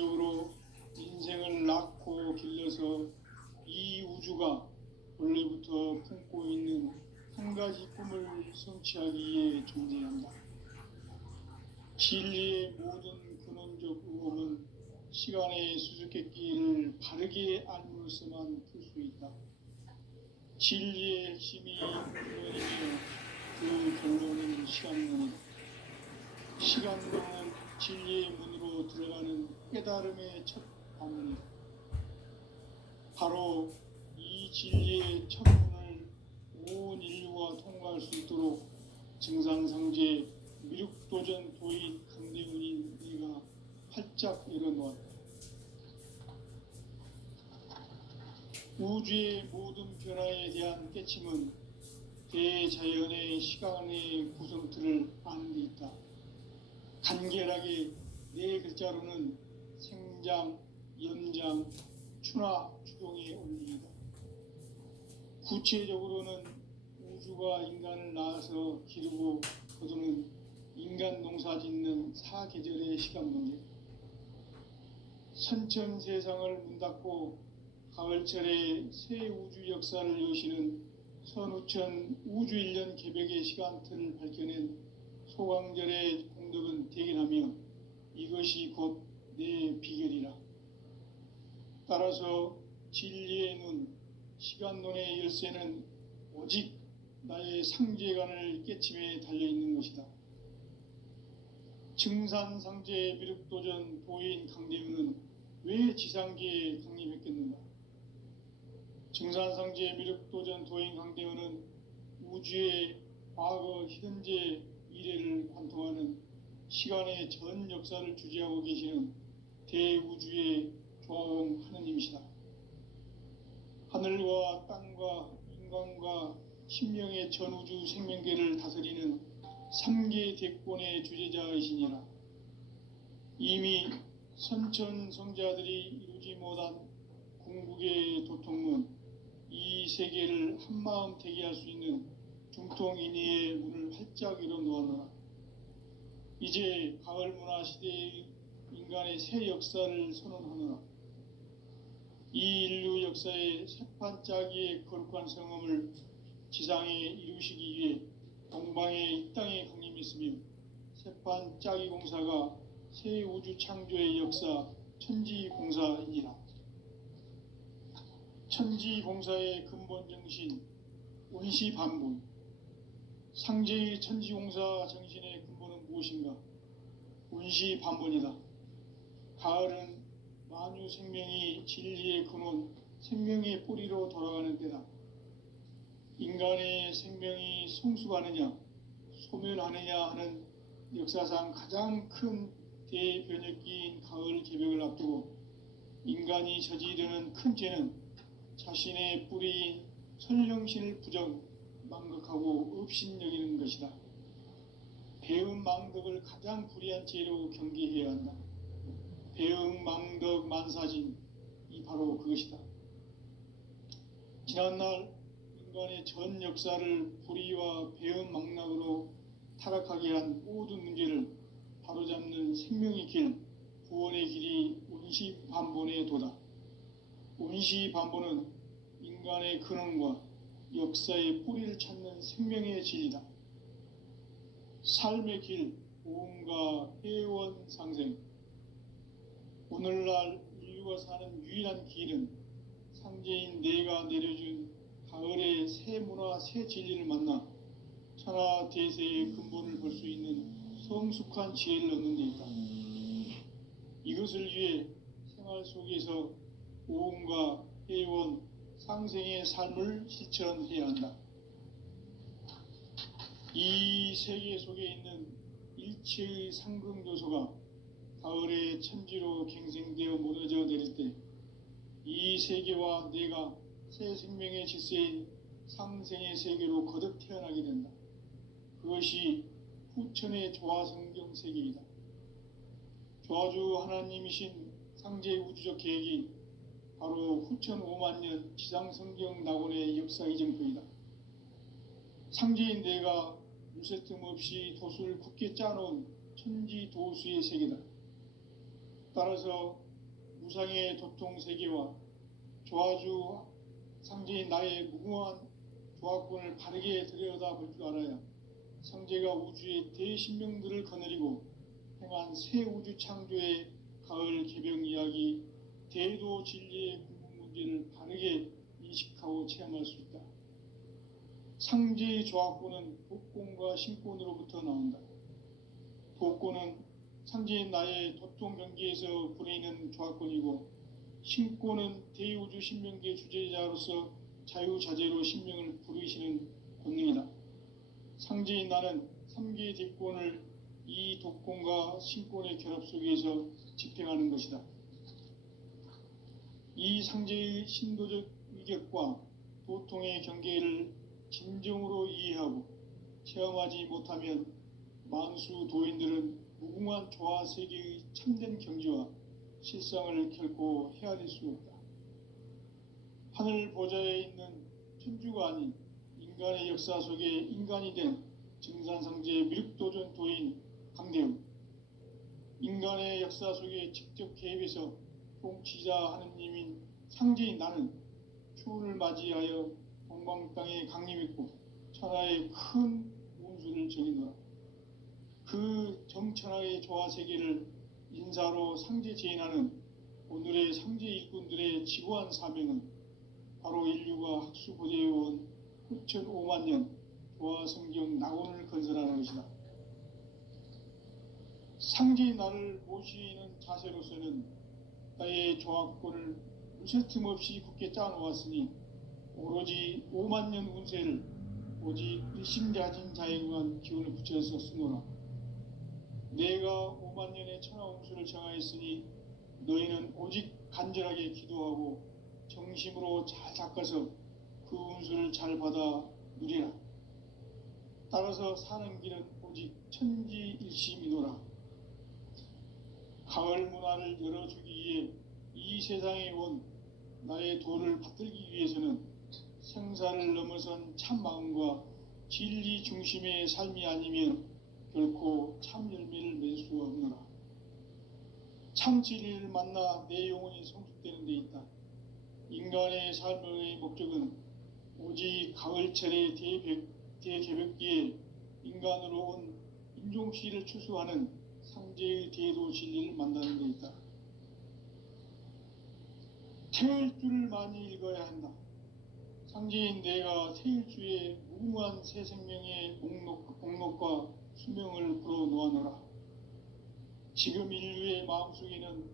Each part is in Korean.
기본적으로 인생을 낳고 길러서 이 우주가 원래부터 품고 있는 한 가지 꿈을 성취하기 위해 존재한다. 진리의 모든 근원적 의혹은 시간의 수수께끼를 바르게 알므로서만 풀 수 있다. 진리의 핵심이 근원이며 그 결론은 시간론이다. 시간론은 진리의 문으로 들어가는 깨달음의 첫 방문이다. 바로 이 진리의 첫 문을 온 인류가 통과할 수 있도록 증산상제 미륵도전 도인 강대훈인 네가 활짝 열어놓았다. 우주의 모든 변화에 대한 깨침은 대자연의 시간의 구성틀을 아는 데 있다. 간결하게 네 글자로는 생장, 연장, 추나 추동의 원리이다. 구체적으로는 우주가 인간을 낳아서 기르고 거두는 인간 농사 짓는 사계절의 시간 문제, 선천 세상을 문 닫고 가을철에 새 우주 역사를 여시는 선우천 우주 1년 개벽의 시간틀을 밝혀낸 소강절의 공덕은 대견하며 이것이 곧 내 비결이라. 따라서 진리의 눈, 시간론의 열쇠는 오직 나의 상제관을 깨침에 달려있는 것이다. 증산상제 미륵도전 도인 강대훈은 왜 지상계에 강림했겠는가? 증산상제 미륵도전 도인 강대훈은 우주의 과거, 현재, 미래를 관통하는 시간의 전 역사를 주재하고 계시는 대우주의 조화원 하느님이시다. 하늘과 땅과 인간과 신명의 전우주 생명계를 다스리는 3계 대권의 주재자이시니라. 이미 선천성자들이 이루지 못한 궁극의 도통문, 이 세계를 한마음 되게 할 수 있는 중통인의의 문을 활짝 열어놓아라. 이제 가을 문화 시대의 인간의 새 역사를 선언하노라. 이 인류 역사의 새판짜기의 거룩한 성음을 지상에 이루시기 위해 동방의 이 땅에 강림했으며 새판짜기 공사가 새 우주 창조의 역사 천지공사이니라. 천지공사의 근본 정신 운시반분, 상제의 천지공사 정신의 근본은 무엇인가? 운시반분이다. 가을은 만유 생명이 진리의 근원, 생명의 뿌리로 돌아가는 때다. 인간의 생명이 성숙하느냐, 소멸하느냐 하는 역사상 가장 큰 대변혁기인 가을 개벽을 앞두고 인간이 저지르는 큰 죄는 자신의 뿌리인 설령신을 부정, 망극하고 업신여기는 것이다. 배음 망덕을 가장 불의한 죄로 경계해야 한다. 배음 망덕 만사진, 이 바로 그것이다. 지난날 인간의 전 역사를 불의와 배음 망락으로 타락하게 한 모든 문제를 바로잡는 생명의 길, 구원의 길이 운시반본의 도다. 운시반본은 인간의 근원과 역사의 뿌리를 찾는 생명의 진리다. 삶의 길, 보험과 회원 상생. 오늘날 인류가 사는 유일한 길은 상제인 내가 내려준 가을의 새 문화, 새 진리를 만나 천하 대세의 근본을 볼 수 있는 성숙한 지혜를 얻는 데 있다. 이것을 위해 생활 속에서 보험과 회원, 상생의 삶을 실천해야 한다. 이 세계 속에 있는 일체의 상극 요소가 가을의 천지로 갱생되어 무너져 내릴 때 이 세계와 내가 새 생명의 질서인 상생의 세계로 거듭 태어나게 된다. 그것이 후천의 조화성경 세계이다. 조화주 하나님이신 상제 우주적 계획이 바로 후천 5만 년 지상성경 낙원의 역사 이정표이다. 상제인 내가 물새 틈 없이 도수를 굳게 짜놓은 천지도수의 세계다. 따라서 무상의 도통 세계와 조화주 상제인 나의 무궁한 조합권을 바르게 들여다볼 줄 알아야 상제가 우주의 대신명들을 거느리고 행한 새 우주 창조의 가을 개병 이야기, 대도 진리의 궁극 문제를 바르게 인식하고 체험할 수 있다. 상제의 조합권은 복권과 신권으로부터 나온다. 복권은 상제인 나의 도통 경계에서 부리는 조합권이고, 신권은 대우주 신명계 주제자로서 자유자재로 신명을 부르시는 권능이다. 상제인 나는 3개의 대권을 이 독권과 신권의 결합 속에서 집행하는 것이다. 이 상제의 신도적 위격과 도통의 경계를 진정으로 이해하고 체험하지 못하면 만수 도인들은 무궁한 조화 세계의 참된 경지와 실상을 결코 헤아릴 수 없다. 하늘 보좌에 있는 천주가 아닌 인간의 역사 속에 인간이 된 증산상제 미륵도전 도인 강대웅, 인간의 역사 속에 직접 개입해서 통치자 하느님인 상제인 나는 추운을 맞이하여 동방 땅에 강림했고 천하의 큰 운수를 정의노라. 그 정천하의 조화세계를 인사로 상제 제인하는 오늘의 상제 일꾼들의 지고한 사명은 바로 인류가 학수고대해온 9,500만 년 조화성경 낙원을 건설하는 것이다. 상제의 나를 모시는 자세로서는 나의 조합권을 무쇠틈 없이 굳게 짜놓았으니 오로지 5만 년 운세를 오직 일심자진 자에게만 기운을 붙여서 쓰노라. 내가 5만 년의 천하운수를 정하였으니 너희는 오직 간절하게 기도하고 정심으로 잘 닦아서 그 운수를 잘 받아 누리라. 따라서 사는 길은 오직 천지일심이노라. 가을 문화를 열어주기 위해 이 세상에 온 나의 도를 받들기 위해서는 생사를 넘어선 참 마음과 진리 중심의 삶이 아니면 결코 참 열매를 맺을 수 없노라. 참 진리를 만나 내 영혼이 성숙되는 데 있다. 인간의 삶의 목적은 오직 가을철의 대개벽기에 인간으로 온 인종시를 추수하는 상제의 대도 진리를 만나는 데 있다. 태일주를 많이 읽어야 한다. 상제인 내가 태일주의 무궁한 새 생명의 목록과 수명을 불어놓아노라. 지금 인류의 마음속에는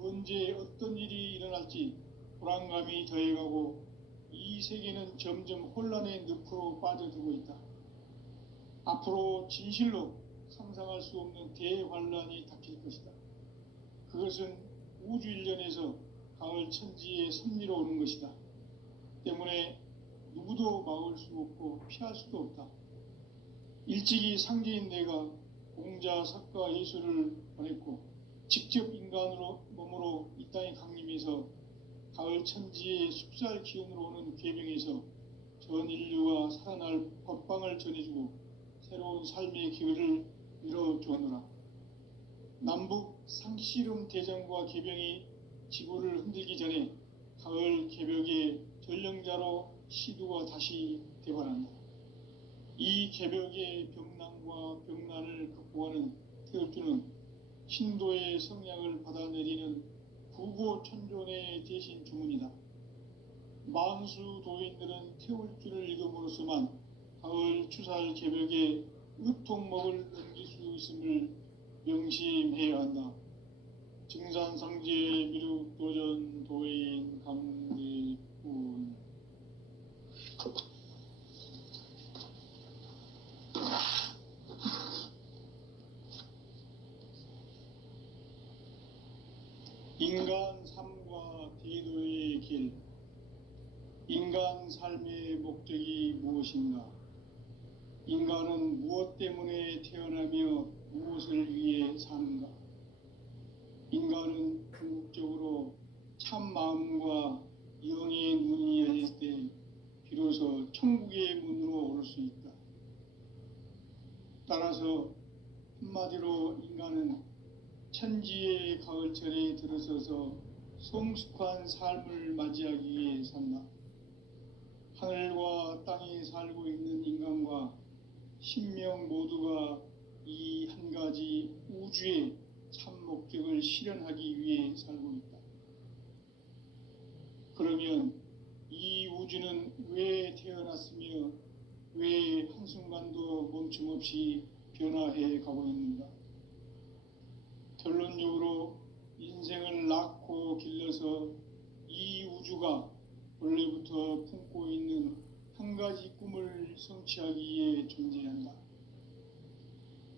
언제 어떤 일이 일어날지 불안감이 더해가고 이 세계는 점점 혼란의 늪으로 빠져들고 있다. 앞으로 진실로 상상할 수 없는 대환란이 닥칠 것이다. 그것은 우주 일련에서 가을 천지의 섭리로 오는 것이다. 때문에 누구도 막을 수 없고 피할 수도 없다. 일찍이 상제인 내가 공자, 석가, 예수를 보냈고 직접 인간으로 몸으로 이 땅에 강림해서 가을 천지의 숲살 기운으로 오는 괴병에서 전 인류가 살아날 법방을 전해주고 새로운 삶의 기회를 이뤄주었노라. 남북 상씨름 대전과 개병이 지구를 흔들기 전에 가을 개벽의 전령자로 시두가 다시 되관한다. 이 개벽의 병난과 병난을 극복하는 태울주는 신도의 성량을 받아내리는 구고천존의 대신 주문이다. 만수 도인들은 태울주를 읽음으로써만 가을 추살 개벽의 의통목을 넘길 수 있음을 명심해야 한다. 증산상제 미륵도전 도인 강대군. 인간 삶과 대도의 길. 인간 삶의 목적이 무엇인가? 인간은 무엇 때문에 태어나며 무엇을 위해 사는가? 인간은 궁극적으로 참 마음과 영의 문이 열릴 때 비로소 천국의 문으로 오를 수 있다. 따라서 한마디로 인간은 천지의 가을철에 들어서서 성숙한 삶을 맞이하기 위해 산다. 하늘과 땅에 살고 있는 인간과 신명 모두가 이 한 가지 우주의 참 목적을 실현하기 위해 살고 있다. 그러면 이 우주는 왜 태어났으며 왜 한순간도 멈춤없이 변화해 가고 있는가? 결론적으로 인생을 낳고 길러서 이 우주가 원래부터 품고 있는 한 가지 꿈을 성취하기 위해 존재한다.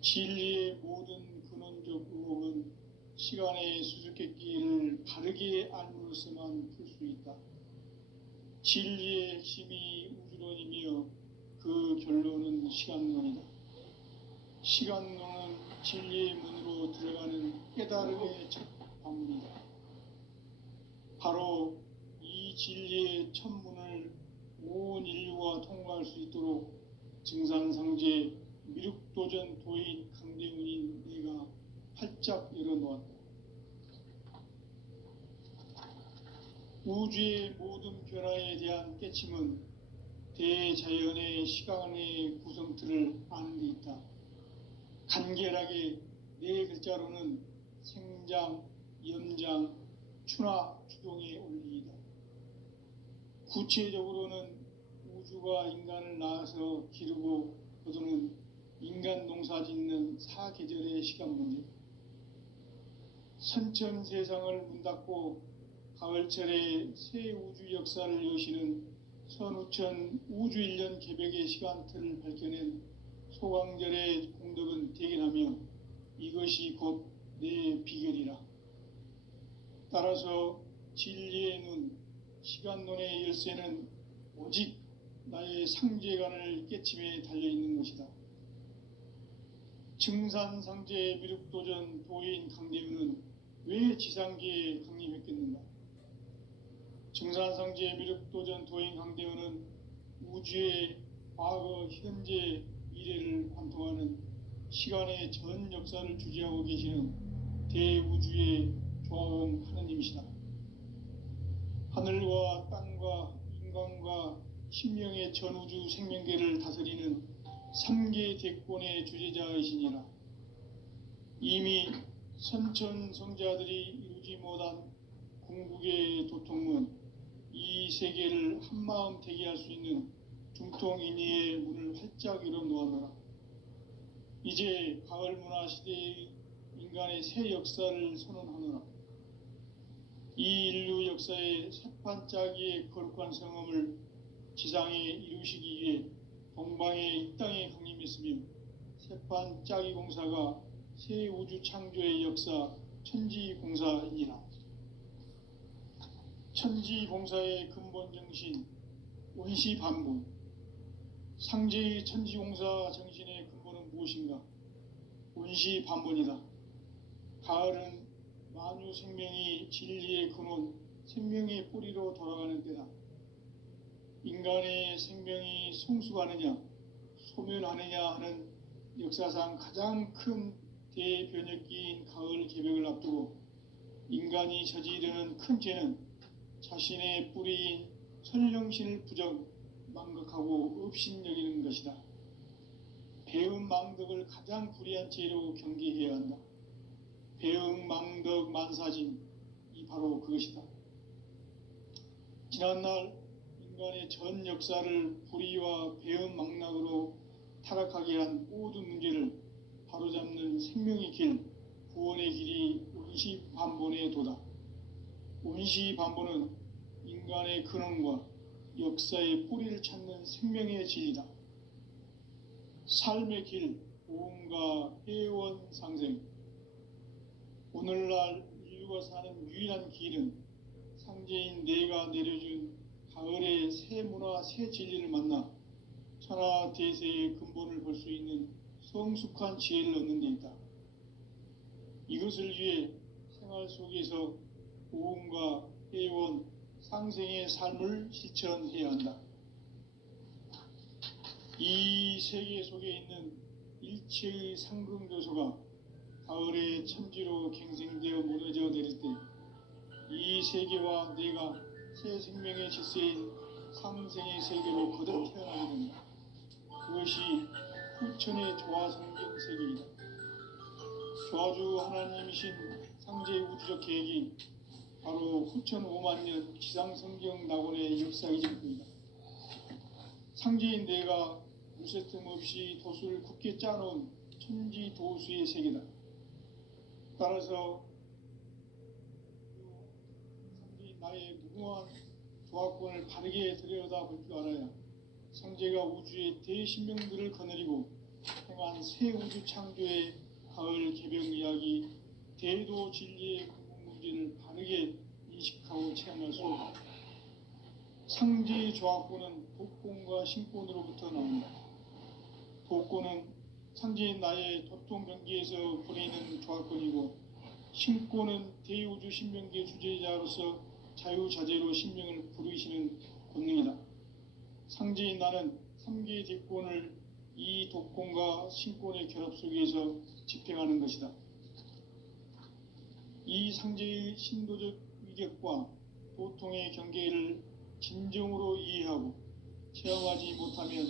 진리의 모든 근원적 의혹은 시간의 수수께끼를 바르게 알므로서만 풀 수 있다. 진리의 핵심이 우주론이며 그 결론은 시간론이다. 시간론은 진리의 문으로 들어가는 깨달음의 첫 방문이다. 바로 이 진리의 첫 문을 온 인류가 통과할 수 있도록 증산상제 미륵도전 도인 강대훈인 내가 활짝 열어놓았다. 우주의 모든 변화에 대한 깨침은 대자연의 시간의 구성틀을 아는 데 있다. 간결하게 네 글자로는 생장, 염장, 추나 추동의 원리이다. 구체적으로는 우주가 인간을 낳아서 기르고 거두는 인간 농사 짓는 사계절의 시간 문제, 선천 세상을 문 닫고 가을철에 새 우주 역사를 여시는 선우천 우주일년 개백의 시간틀을 밝혀낸 소강절의 공덕은 대견하며 이것이 곧 내 비결이라. 따라서 진리의 눈, 시간론의 열쇠는 오직 나의 상제관을 깨침에 달려있는 것이다. 증산상제 미륵도전 도인 강대훈은 왜 지상계에 강림했겠는가? 증산상제 미륵도전 도인 강대훈은 우주의 과거, 현재, 미래를 관통하는 시간의 전 역사를 주재하고 계시는 대우주의 조화원 하느님이시다. 하늘과 땅과 인간과 신명의 전우주 생명계를 다스리는 3계 대권의 주재자이시니라. 이미 선천성자들이 이루지 못한 궁극의 도통문, 이 세계를 한마음 되게 할 수 있는 중통인의의 문을 활짝 열어놓아노라. 이제 가을 문화 시대의 인간의 새 역사를 선언하노라. 이 인류 역사의 새판짜기의 거룩한 성험을 지상에 이루시기 위해 동방의 이 땅에 강림했으며 새판짜기 공사가 새 우주 창조의 역사 천지공사이니라. 천지공사의 근본 정신 원시반복, 상제의 천지공사 정신의 근본은 무엇인가? 원시반복이다. 가을은 만유 생명이 진리의 근원, 생명의 뿌리로 돌아가는 때다. 인간의 생명이 성숙하느냐, 소멸하느냐 하는 역사상 가장 큰 대변혁기인 가을 개벽을 앞두고 인간이 저지르는 큰 죄는 자신의 뿌리인 천령신을 부정, 망각하고 업신여기는 것이다. 배음 망덕을 가장 불의한 죄로 경계해야 한다. 배음 망덕 만사진, 이 바로 그것이다. 지난날 인간의 전 역사를 불의와 배음 망락으로 타락하게 한 모든 문제를 바로잡는 생명의 길, 구원의 길이 원시반본의 도다. 원시반본은 인간의 근원과 역사의 뿌리를 찾는 생명의 진리다. 삶의 길, 보험과 회원 상생. 오늘날 인류가 사는 유일한 길은 상제인 내가 내려준 가을의 새 문화, 새 진리를 만나 천하 대세의 근본을 볼 수 있는 성숙한 지혜를 얻는 데 있다. 이것을 위해 생활 속에서 보험과 회원, 상생의 삶을 실천해야 한다. 이 세계 속에 있는 일체의 상승교소가 가을의 천지로 갱생되어 무너져 내릴 때 이 세계와 내가 새 생명의 질서인 상생의 세계로 거듭 태어나게 된다. 그것이 후천의 조화성경 세계이다. 조화주 하나님이신 상제의 우주적 계획이 바로 후천 5만 년 지상성경 낙원의 역사이실 뿐이다. 상제인 내가 무쇠 틈 없이 도수를 굳게 짜놓은 천지 도수의 세계다. 따라서 상제인 나의 무궁한 조화권을 바르게 들여다볼 줄 알아야 상제가 우주의 대신명들을 거느리고 행한 새 우주 창조의 가을 개벽 이야기, 대도 진리의 궁극문제를 바르게 인식하고 체험할 수 없다. 상제의 조화권은 독권과 신권으로부터 나온다. 독권은 상제인 나의 도통경계에서 부리는 조화권이고, 신권은 대우주 신명계 주제자로서 자유자재로 신명을 부르시는 권능이다. 상제인 나는 3개의 대권을 이 독권과 신권의 결합 속에서 집행하는 것이다. 이 상제의 신도적 위격과 도통의 경계를 진정으로 이해하고 체험하지 못하면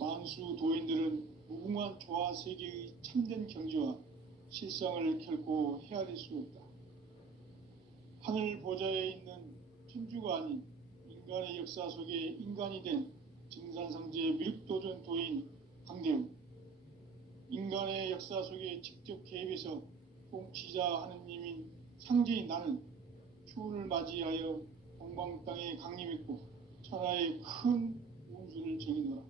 만수 도인들은 무궁한 조화 세계의 참된 경지와 실상을 결코 헤아릴 수 없다. 하늘 보좌에 있는 천주가 아닌 인간의 역사 속에 인간이 된 증산상제 미륵도전 도인 강대우, 인간의 역사 속에 직접 개입해서 통치자 하느님인 상제인 나는 추운을 맞이하여 동방 땅에 강림했고 천하의 큰 운수를 정의노라.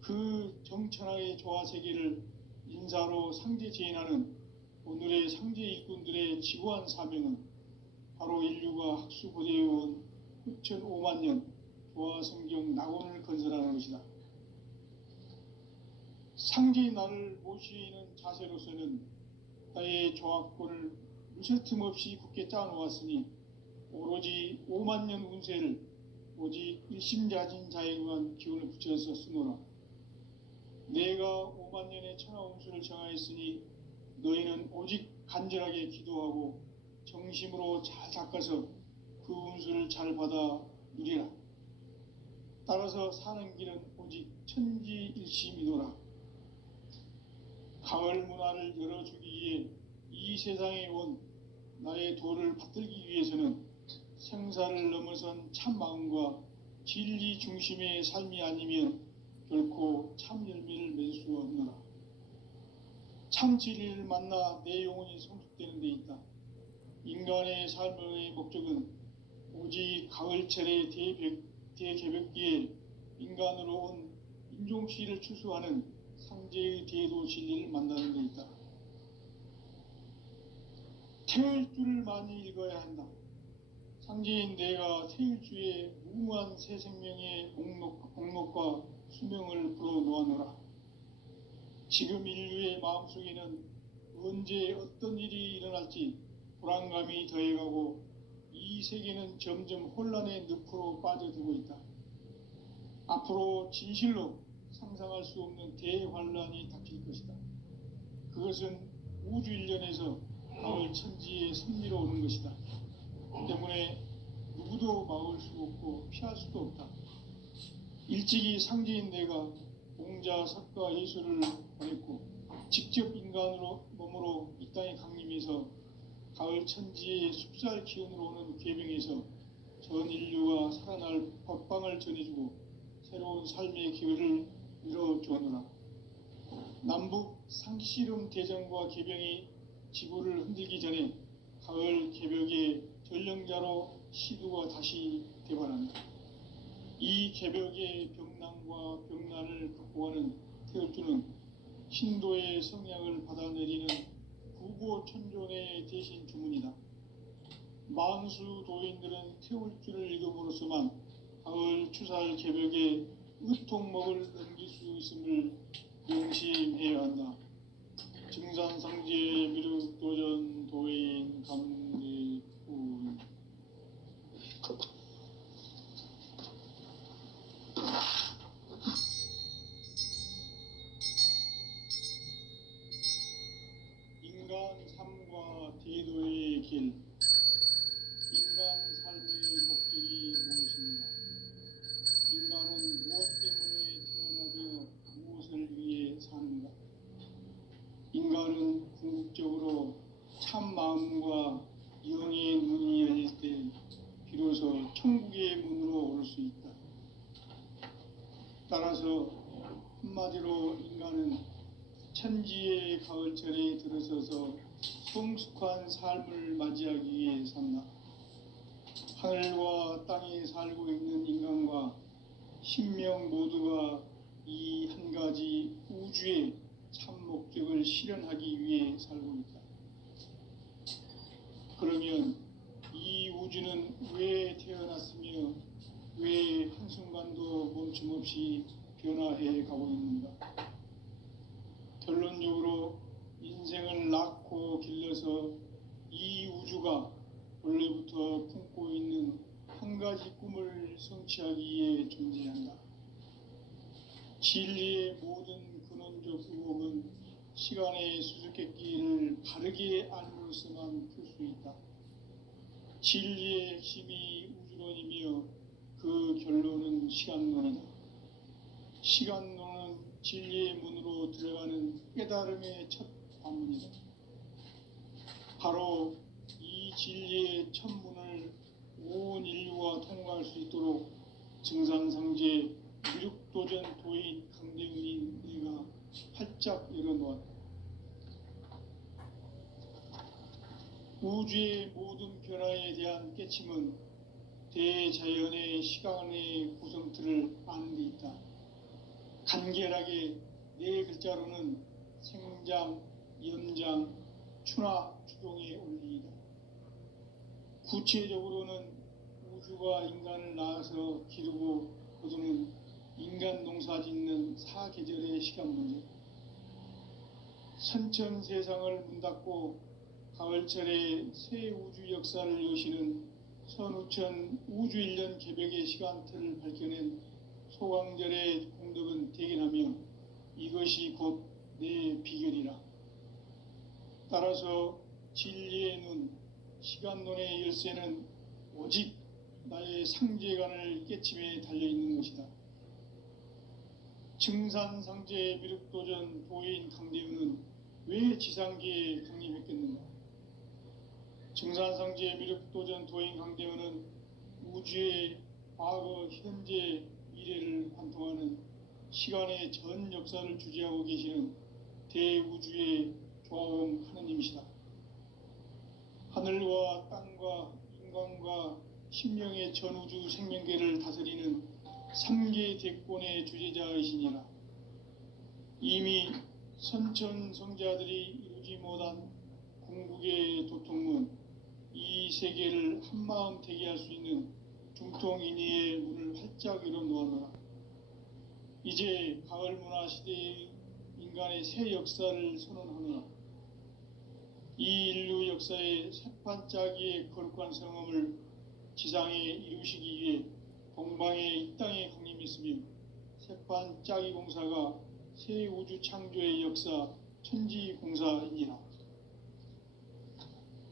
그 정천하의 조화 세계를 인사로 상제 제인하는 오늘의 상제 일꾼들의 지구한 사명은 바로 인류가 학수고대해온 후천 5만 년 조화 성경 낙원을 건설하는 것이다. 상제인 나를 모시는 자세로서는 나의 조화권을 무쇠 틈 없이 굳게 짜놓았으니 오로지 5만 년 운세를 오직 일심자진 자에게만 기운을 붙여서 쓰노라. 내가 5만 년의 천하 운수를 정하였으니 너희는 오직 간절하게 기도하고 정심으로 잘 닦아서 그 운수를 잘 받아 누리라. 따라서 사는 길은 오직 천지일심이노라. 가을 문화를 열어주기 위해 이 세상에 온 나의 도를 받들기 위해서는 생사를 넘어선 참마음과 진리 중심의 삶이 아니면 결코 참 열매를 맺을 수 없노라. 참 진리를 만나 내 영혼이 성숙되는 데 있다. 인간의 삶의 목적은 오직 가을철의 대개벽기에 인간으로 온 인종시를 추수하는 상제의 대도 진리를 만나는 데 있다. 태일주를 많이 읽어야 한다. 상제인 내가 태일주의 무궁한 새 생명의 목록과 수명을 불어놓아노라. 지금 인류의 마음속에는 언제 어떤 일이 일어날지 불안감이 더해가고 이 세계는 점점 혼란의 늪으로 빠져들고 있다. 앞으로 진실로 상상할 수 없는 대환란이 닥칠 것이다. 그것은 우주 일련에서 가을 천지의 섭리로 오는 것이다. 때문에 누구도 막을 수 없고 피할 수도 없다. 일찍이 상제인 내가 공자, 석가, 예수를 보냈고 직접 인간으로 몸으로 이 땅에 강림해서 가을 천지의 숲살 기운으로 오는 괴병에서 전 인류가 살아날 법방을 전해주고 새로운 삶의 기회를 이뤄주었노라. 남북 상씨름 대전과 개병이 지구를 흔들기 전에 가을 개벽의 전령자로 시두가 다시 대발한다. 이 개벽의 병난과 병난을 극복하는 태엽주는 신도의 성향을 받아내리는 구고천존의 대신 주문이다. 만수 도인들은 태울주를 읽음으로써만 가을 추살 개벽의 의통목을 넘길 수 있음을 명심해야 한다. 증산상제 미륵도전 도인 감대군. 인간 삶과 대도의 길. 참 마음과 영의 문이 열릴 때 비로소 천국의 문으로 올 수 있다. 따라서 한마디로 인간은 천지의 가을철에 들어서서 성숙한 삶을 맞이하기 위해 산다. 하늘과 땅에 살고 있는 인간과 신명 모두가 이 한 가지 우주의 참 목적을 실현하기 위해 살고 있다. 그러면 이 우주는 왜 태어났으며 왜 한순간도 멈춤없이 변화해 가고 있는가? 결론적으로 인생을 낳고 길러서 이 우주가 원래부터 품고 있는 한 가지 꿈을 성취하기 위해 존재한다. 진리의 모든 근원적 의혹은 시간의 수수께끼를 바르게 알므로서만 풀 수 있다. 진리의 핵심이 우주론이며 그 결론은 시간론이다. 시간론은 진리의 문으로 들어가는 깨달음의 첫 관문이다. 바로 이 진리의 첫 문을 온 인류가 통과할 수 있도록 증산상제 미륵도전 도인 강대훈인 내가 활짝 열어놓았다. 우주의 모든 변화에 대한 깨침은 대자연의 시간의 구성틀을 아는 데 있다. 간결하게 네 글자로는 생장, 연장, 추나 추동의 원리이다. 구체적으로는 우주가 인간을 낳아서 기르고 거두는 인간 농사 짓는 사계절의 시간 문제, 선천 세상을 문 닫고 가을철에 새 우주 역사를 여시는 선우천 우주 1년 개벽의 시간틀을 밝혀낸 소강절의 공덕은 대견하며 이것이 곧 내 비결이라. 따라서 진리의 눈, 시간론의 열쇠는 오직 나의 상제관을 깨침에 달려있는 것이다. 증산상제 미륵도전 도인 강대훈은 왜 지상계에 강림했겠는가? 증산상제 미륵도전 도인 강대훈은 우주의 과거, 현재, 미래를 관통하는 시간의 전 역사를 주재하고 계시는 대우주의 조화원 하느님이시다. 하늘과 땅과 인간과 신명의 전우주 생명계를 다스리는 3계 대권의 주제자이시니라. 이미 선천 성자들이 이루지 못한 궁극의 도통문, 이 세계를 한마음 되게 할 수 있는 중통인의의 문을 활짝 열어놓아노라. 이제 가을 문화 시대의 인간의 새 역사를 선언하노라. 이 인류 역사의 새판짜기의 거룩한 성험을 지상에 이루시기 위해 동방의 이 땅에 강림했으며 새판짜기 공사가 새 우주 창조의 역사 천지공사이니라.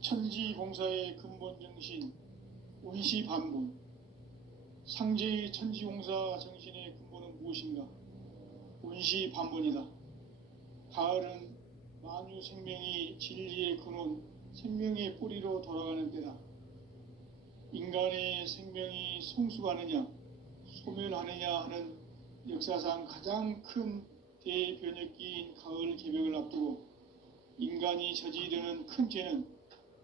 천지공사의 근본 정신 운시반본, 상제의 천지공사 정신의 근본은 무엇인가? 운시반본이다. 가을은 만유 생명이 진리의 근원, 생명의 뿌리로 돌아가는 때다. 인간의 생명이 성숙하느냐, 소멸하느냐 하는 역사상 가장 큰 대변혁기인 가을 개벽을 앞두고 인간이 저지르는 큰 죄는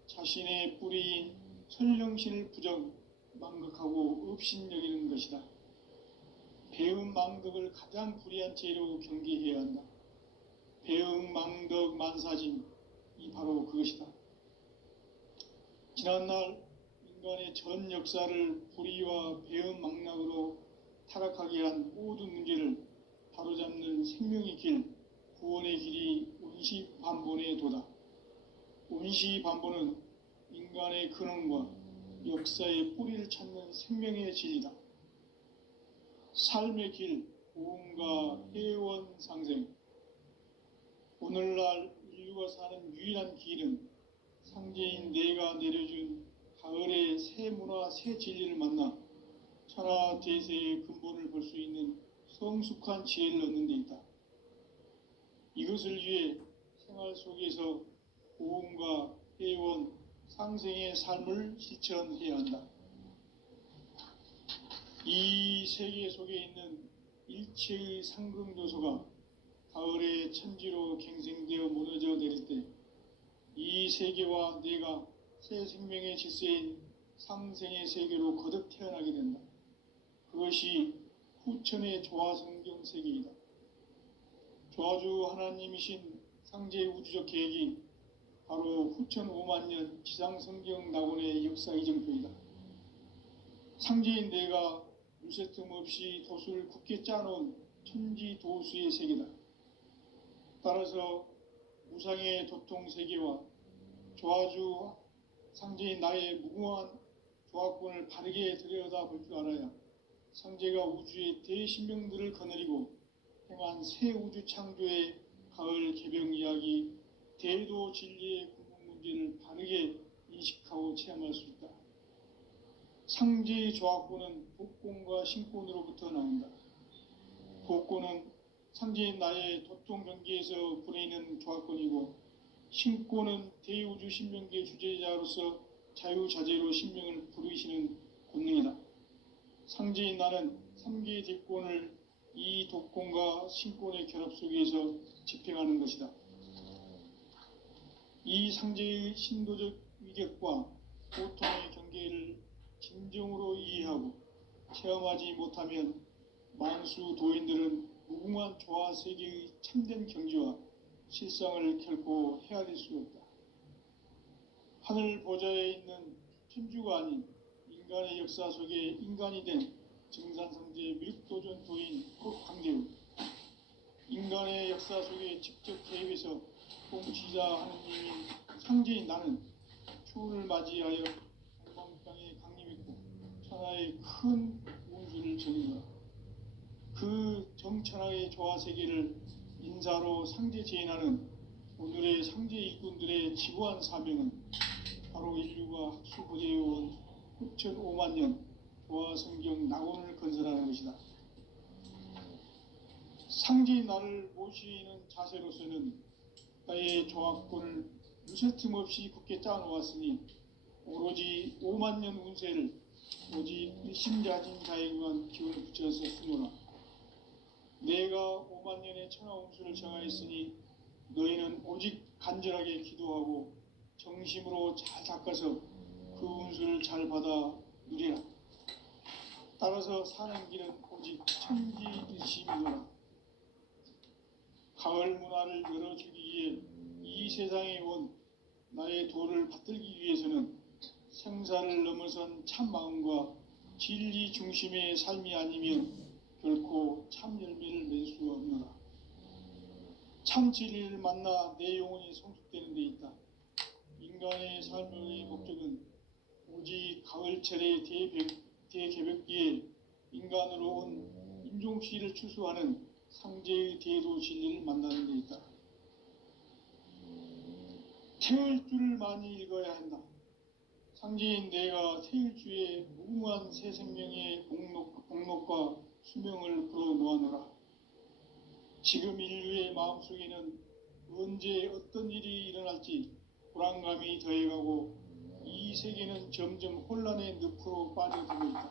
자신의 뿌리인 설령신을 부정, 망극하고 업신여기는 것이다. 배음 망덕을 가장 불의한 죄로 경계해야 한다. 배음 망덕 만사진, 이 바로 그것이다. 지난날 인간의 전 역사를 불의와 배음 망락으로 타락하게 한 모든 문제를 바로잡는 생명의 길, 구원의 길이 운시반본의 도다. 운시반본은 인간의 근원과 역사의 뿌리를 찾는 생명의 진리다. 삶의 길, 고음과 해원상생. 오늘날 인류가 사는 유일한 길은 상제인 내가 내려준 가을의 새 문화, 새 진리를 만나 천하대세의 근본을 볼 수 있는 성숙한 지혜를 얻는 데 있다. 이것을 위해 생활 속에서 고음과 해온 상생의 삶을 실천해야 한다. 이 세계 속에 있는 일체의 상금 요소가 가을의 천지로 갱생되어 무너져 내릴 때 이 세계와 내가 새 생명의 질서인 상생의 세계로 거듭 태어나게 된다. 그것이 후천의 조화성경 세계이다. 조화주 하나님이신 상제의 우주적 계획이 바로 후천 5만 년 지상성경 낙원의 역사 이정표이다. 상제인 내가 유세 틈 없이 도수를 굳게 짜놓은 천지 도수의 세계다. 따라서 무상의 도통 세계와 조화주 상제인 나의 무궁한 조화권을 바르게 들여다볼 줄 알아야 상제가 우주의 대신명들을 거느리고 행한 새 우주 창조의 가을 개병 이야기, 대도 진리의 궁극 문제를 바르게 인식하고 체험할 수 있다. 상제의 조화권은 복권과 신권으로부터 나온다. 복권은 상제인 나의 도통 경계에서 부리는 조화권이고, 신권은 대우주 신명기의 주제자로서 자유자재로 신명을 부르시는 권능이다. 상제인 나는 3개의 대권을 이 독권과 신권의 결합 속에서 집행하는 것이다. 이 상제의 신도적 위격과 고통의 경계를 진정으로 이해하고 체험하지 못하면 만수 도인들은 무궁한 조화 세계의 참된 경지와 실상을 결코 헤아릴 수 없다. 하늘 보좌에 있는 천주가 아닌 인간의 역사 속에 인간이 된 증산상제 미륵도전 도인 황대우, 인간의 역사 속에 직접 개입해서 통치자 하느님인 상제인 나는 추운을 맞이하여 동방 땅에 강림했고 천하의 큰 운수를 전이더라. 그 정천하의 조화세계를 인사로 상제 제인하는 오늘의 상제 일꾼들의 지구한 사명은 바로 인류가 학수고대해온 후천 5만 년 조화성경 낙원을 건설하는 것이다. 상제인 나를 모시는 자세로서는 나의 조화권을 유세 틈 없이 굳게 짜놓았으니 오로지 5만 년 운세를 오직 일심자진 자에게만 기운을 붙여서 쓰노라. 내가 5만 년의 천하 운수를 정하였으니 너희는 오직 간절하게 기도하고 정심으로 잘 닦아서 그 운수를 잘 받아 누리라. 따라서 사는 길은 오직 천지일심이노라. 가을 문화를 열어주기 위해 이 세상에 온 나의 도를 받들기 위해서는 생사를 넘어선 참 마음과 진리 중심의 삶이 아니면 결코 참 열매를 맺을 수 없노라. 참 진리를 만나 내 영혼이 성숙되는 데 있다. 인간의 삶의 목적은 오직 가을철의 대개벽기에 인간으로 온 인종시를 추수하는 상제의 대도 진리를 만나는 데 있다. 태을주를 많이 읽어야 한다. 상제인 내가 태을주의 무궁한 새 생명의 공록과 수명을 불어놓아노라. 지금 인류의 마음속에는 언제 어떤 일이 일어날지 불안감이 더해가고 이 세계는 점점 혼란의 늪으로 빠져들고 있다.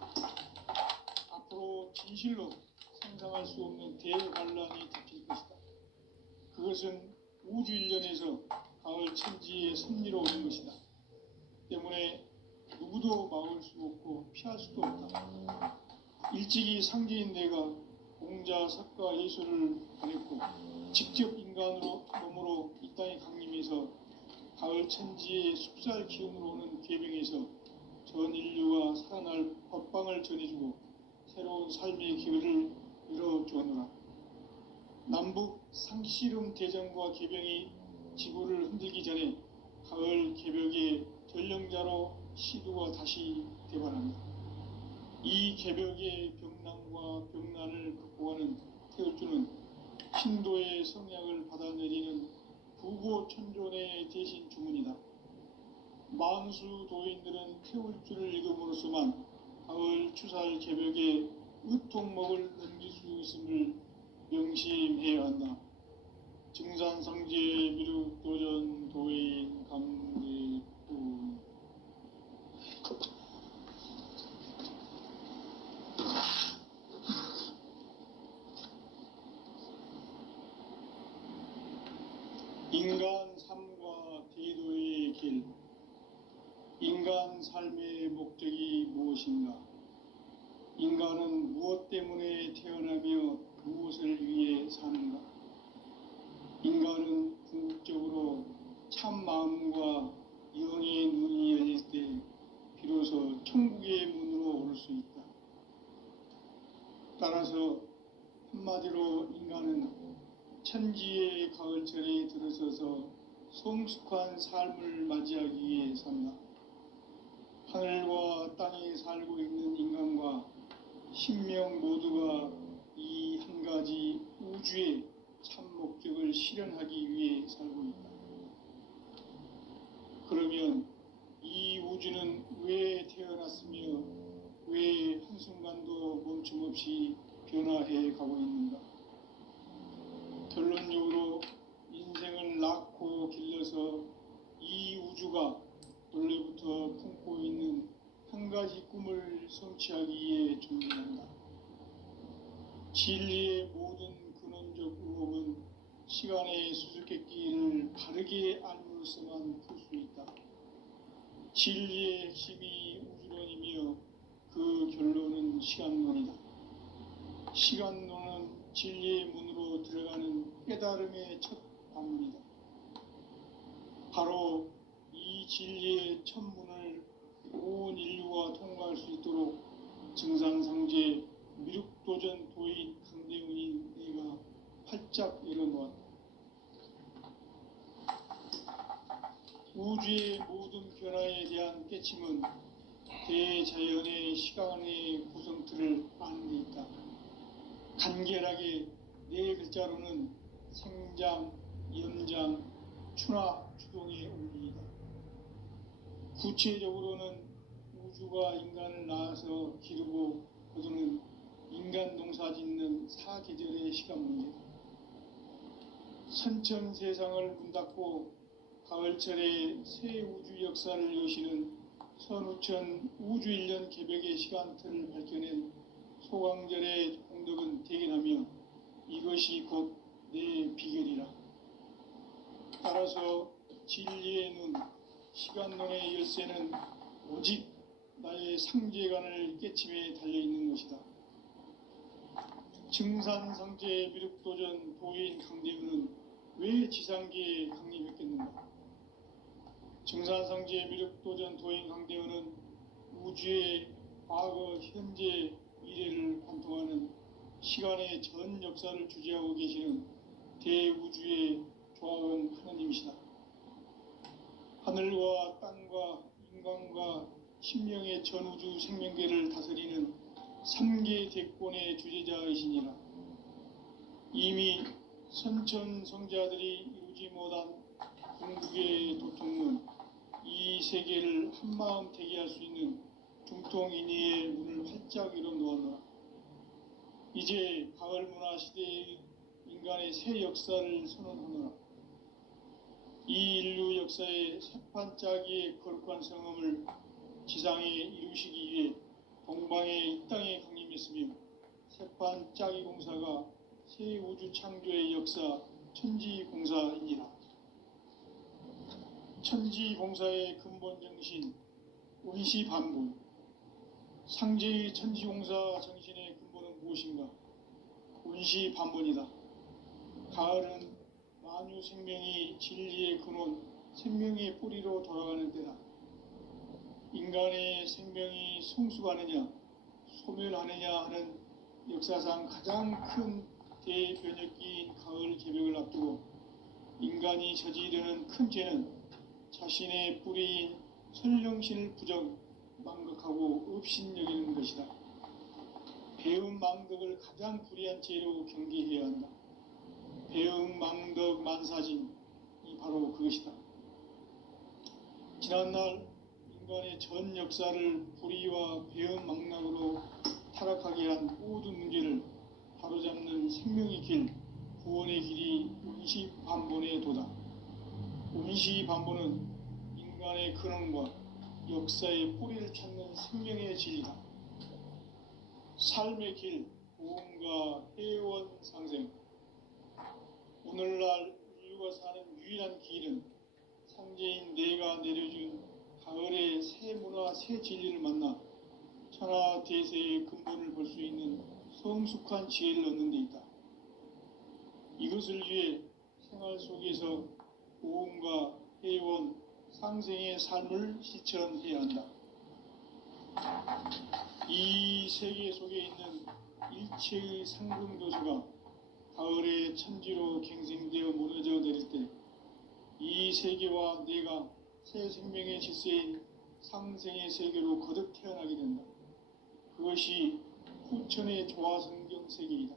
앞으로 진실로 상상할 수 없는 대반란이 닥칠 것이다. 그것은 우주 일련에서 가을 천지의 섭리로 오는 것이다. 때문에 누구도 막을 수 없고 피할 수도 없다. 일찍이 상제인 내가 공자, 석가, 예술을 보냈고 직접 인간으로 몸으로 이 땅에 강림해서 가을 천지의 숲살 기운으로 오는 괴병에서 전 인류가 살아날 법방을 전해주고 새로운 삶의 기회를 열어주었노라. 남북 상씨름 대전과 개병이 지구를 흔들기 전에 가을 개벽의 전령자로 시두가 다시 대발합니다. 이 개벽의 병난과 병난을 극복하는 태을주는 신도의 성약을 받아내리는 부고천존의 대신 주문이다. 만수 도인들은 태울주를 읽음으로써만 가을 추살 개벽의 의통목을 넘길 수 있음을 명심해야 한다. 증산상제 미륵도전 도인 감리 인간 삶과 대도의 길. 인간 삶의 목적이 무엇인가? 인간은 무엇 때문에 태어나며 무엇을 위해 사는가? 인간은 궁극적으로 참 마음과 영의 눈이 열릴 때 비로소 천국의 문으로 오를 수 있다. 따라서 한마디로 인간은 천지의 가을철에 들어서서 성숙한 삶을 맞이하기 위해 산다. 하늘과 땅에 살고 있는 인간과 신명 모두가 이 한 가지 우주의 참 목적을 실현하기 위해 살고 있다. 그러면 이 우주는 왜 태어났으며 왜 한순간도 멈춤없이 변화해 가고 있는가? 결론적으로 인생을 낳고 길러서 이 우주가 원래부터 품고 있는 한 가지 꿈을 성취하기 위해 존재한다. 진리의 모든 근원적 의혹은 시간의 수수께끼를 바르게 알므로서만 풀 수 있다. 진리의 핵심이 우주론이며 그 결론은 시간론이다. 시간론은 진리의 문으로 들어가는 깨달음의 첫 방문이다. 바로 이 진리의 첫 문을 온 인류가 통과할 수 있도록 증산상제 미륵도전 도인 강대훈인 내가 활짝 열어놓았다. 우주의 모든 변화에 대한 깨침은 대자연의 시간의 구성틀을 아는 데 있다. 간결하게 네 글자로는 생장, 연장, 추나 추동의 원리이다. 구체적으로는 우주가 인간을 낳아서 기르고 거두는 인간 농사 짓는 사계절의 시간 문제다. 선천 세상을 문 닫고 가을철에 새 우주 역사를 여시는 선우천 우주 1년 개벽의 시간틀을 밝혀낸 소강절의 공덕은 대견하며 이것이 곧 내 비결이라. 따라서 진리의 눈, 시간론의 열쇠는 오직 나의 상제관을 깨침에 달려있는 것이다. 증산상제 미륵도전 도인 강대훈은 왜 지상계에 강림했겠는가? 증산상제 미륵도전 도인 강대훈은 우주의 과거, 현재, 미래를 관통하는 시간의 전 역사를 주재하고 계시는 대우주의 조화원 하나님이시다. 하늘과 땅과 인간과 신명의 전우주 생명계를 다스리는 3계 대권의 주재자이시니라. 이미 선천성자들이 이루지 못한 궁극의 도통은 이 세계를 한마음 되게 할 수 있는 중통인의의 문을 활짝 열어놓았노라. 이제 가을 문화 시대의 인간의 새 역사를 선언하노라. 이 인류 역사의 새판짜기의 거룩한 성음을 지상에 이루시기 위해 동방의 이 땅에 강림했으며 새판짜기 공사가 새 우주 창조의 역사 천지공사이니라. 천지공사의 근본 정신 원시반본. 상제의 천지공사 정신의 근본은 무엇인가? 원시반본이다. 가을은 만유 생명이 진리의 근원, 생명의 뿌리로 돌아가는 때다. 인간의 생명이 성숙하느냐, 소멸하느냐 하는 역사상 가장 큰 대변혁기인 가을 개벽을 앞두고 인간이 저지르는 큰 죄는 자신의 뿌리인 선령신을 부정, 망각하고 업신여기는 것이다. 배움 망덕을 가장 불의한 죄로 경계해야 한다. 배움 망덕 만사진이 바로 그것이다. 지난날 인간의 전 역사를 불의와 배움 망락으로 타락하게 한 모든 문제를 바로잡는 생명의 길, 구원의 길이 원시반본의 도다. 원시반본은 인간의 근원과 역사의 뿌리를 찾는 생명의 진리다. 삶의 길, 보험과 회원 상생. 오늘날 인류가 사는 유일한 길은 상제인 내가 내려준 가을의 새 문화 새 진리를 만나 천하 대세의 근본을 볼 수 있는 성숙한 지혜를 얻는 데 있다. 이것을 위해 생활 속에서 고음과 회원, 상생의 삶을 실천해야 한다. 이 세계 속에 있는 일체의 상승도수가 가을의 천지로 갱생되어 무너져 내릴 때 이 세계와 내가 새 생명의 질서인 상생의 세계로 거듭 태어나게 된다. 그것이 후천의 조화성경 세계이다.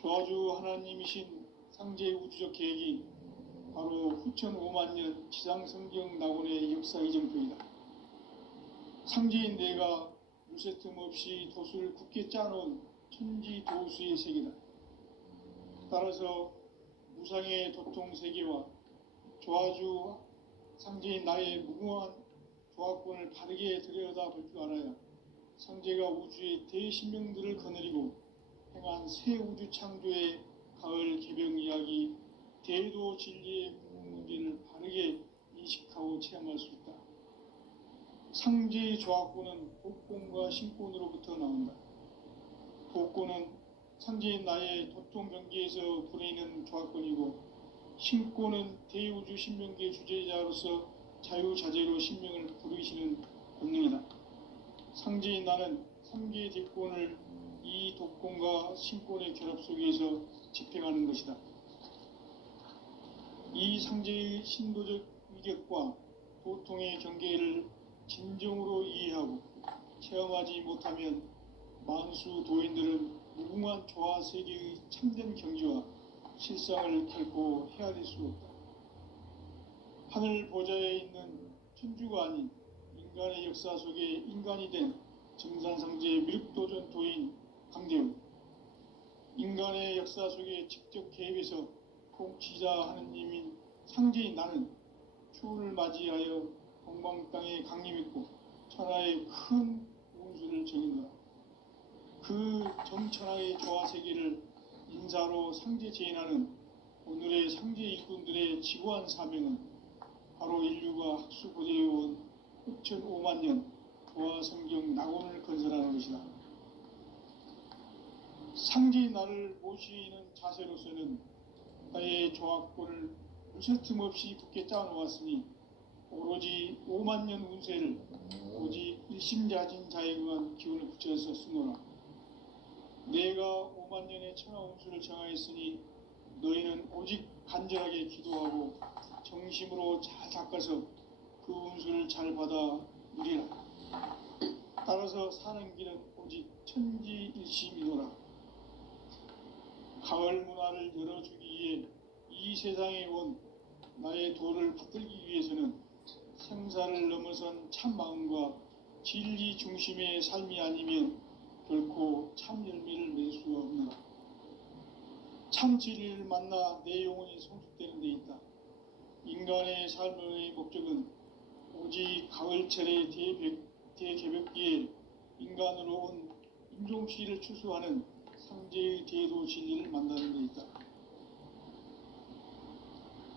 조화주 하나님이신 상제의 우주적 계획이 바로 후천 5만 년 지상성경 낙원의 역사 이정표이다. 상제인 내가 물새 틈 없이 도수를 굳게 짜놓은 천지 도수의 세계다. 따라서 무상의 도통 세계와 조화주 상제인 나의 무궁한 조화권을 바르게 들여다볼 줄 알아야 상제가 우주의 대신명들을 거느리고 행한 새 우주 창조의 가을 개병 이야기 대도 진리의 문제를 바르게 인식하고 체험할 수 있다. 상제의 조화권은 독권과 신권으로부터 나온다. 독권은 상제인 나의 도통 경계에서 부리는 조화권이고 신권은 대우주 신명계 주제자로서 자유자재로 신명을 부르시는 권능이다. 상제인 나는 3개의 대권을 이 독권과 신권의 결합 속에서 집행하는 것이다. 이 상제의 신도적 위격과 도통의 경계를 진정으로 이해하고 체험하지 못하면 만수 도인들은 무궁한 조화 세계의 참된 경지와 실상을 결코 헤아릴 수 없다. 하늘 보좌에 있는 천주가 아닌 인간의 역사 속에 인간이 된 정산상제의 미륵도전 도인 강대훈, 인간의 역사 속에 직접 개입해서 통치자 하느님인 상제인 나는 추운을 맞이하여 동방 땅에 강림했고 천하의 큰 운수를 정인노라. 그 정천하의 조화 세계를 인사로 상제 제인하는 오늘의 상제 일꾼들의 지고한 사명은 바로 인류가 학수 고대해온 후천 5만 년 조화 성경 낙원을 건설하는 것이다. 상제의 나를 모시는 자세로서는 나의 조화권을 무슨 틈 없이 굳게 짜놓았으니 오로지 5만 년 운세를 오직 일심자진 자에 의한 기운을 붙여서 쓰노라. 내가 5만 년의 천하 운수를 정하였으니 너희는 오직 간절하게 기도하고 정심으로 잘 닦아서 그 운수를 잘 받아 누리라. 따라서 사는 길은 오직 천지일심이노라. 가을 문화를 열어주기 위해 이 세상에 온 나의 도를 붙들기 위해서는 생사를 넘어선 참 마음과 진리 중심의 삶이 아니면 결코 참 열매를 맺을 수가 없노라. 참 진리를 만나 내 영혼이 성숙되는 데 있다. 인간의 삶의 목적은 오직 가을철의 대개벽기에 인간으로 온 인종시를 추수하는 상제의 대도 진리를 만나는 데 있다.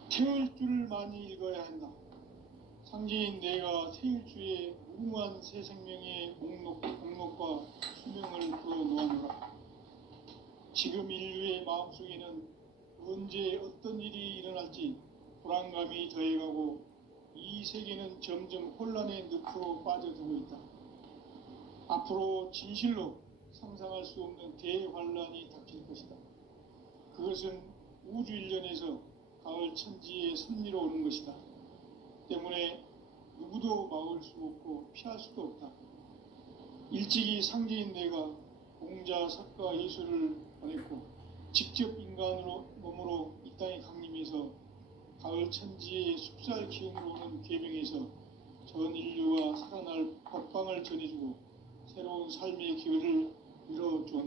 태을 줄을 많이 읽어야 한다. 상제인 내가 태일주의 무궁한 새 생명의 목록과 수명을 부어 놓아노라. 지금 인류의 마음속에는 언제 어떤 일이 일어날지 불안감이 더해가고 이 세계는 점점 혼란의 늪으로 빠져들고 있다. 앞으로 진실로 상상할 수 없는 대환란이 닥칠 것이다. 그것은 우주 일련에서 가을 천지의 섭리로 오는 것이다. 때문에 누구도 막을 수 없고 피할 수도 없다. 일찍이 상제인 내가 공자, 석가, 예수를 보냈고 직접 인간으로 몸으로 이 땅에 강림해서 가을 천지의 숲살 기운으로 오는 계명에서 전 인류가 살아날 법방을 전해주고 새로운 삶의 기회를 이뤄주었다.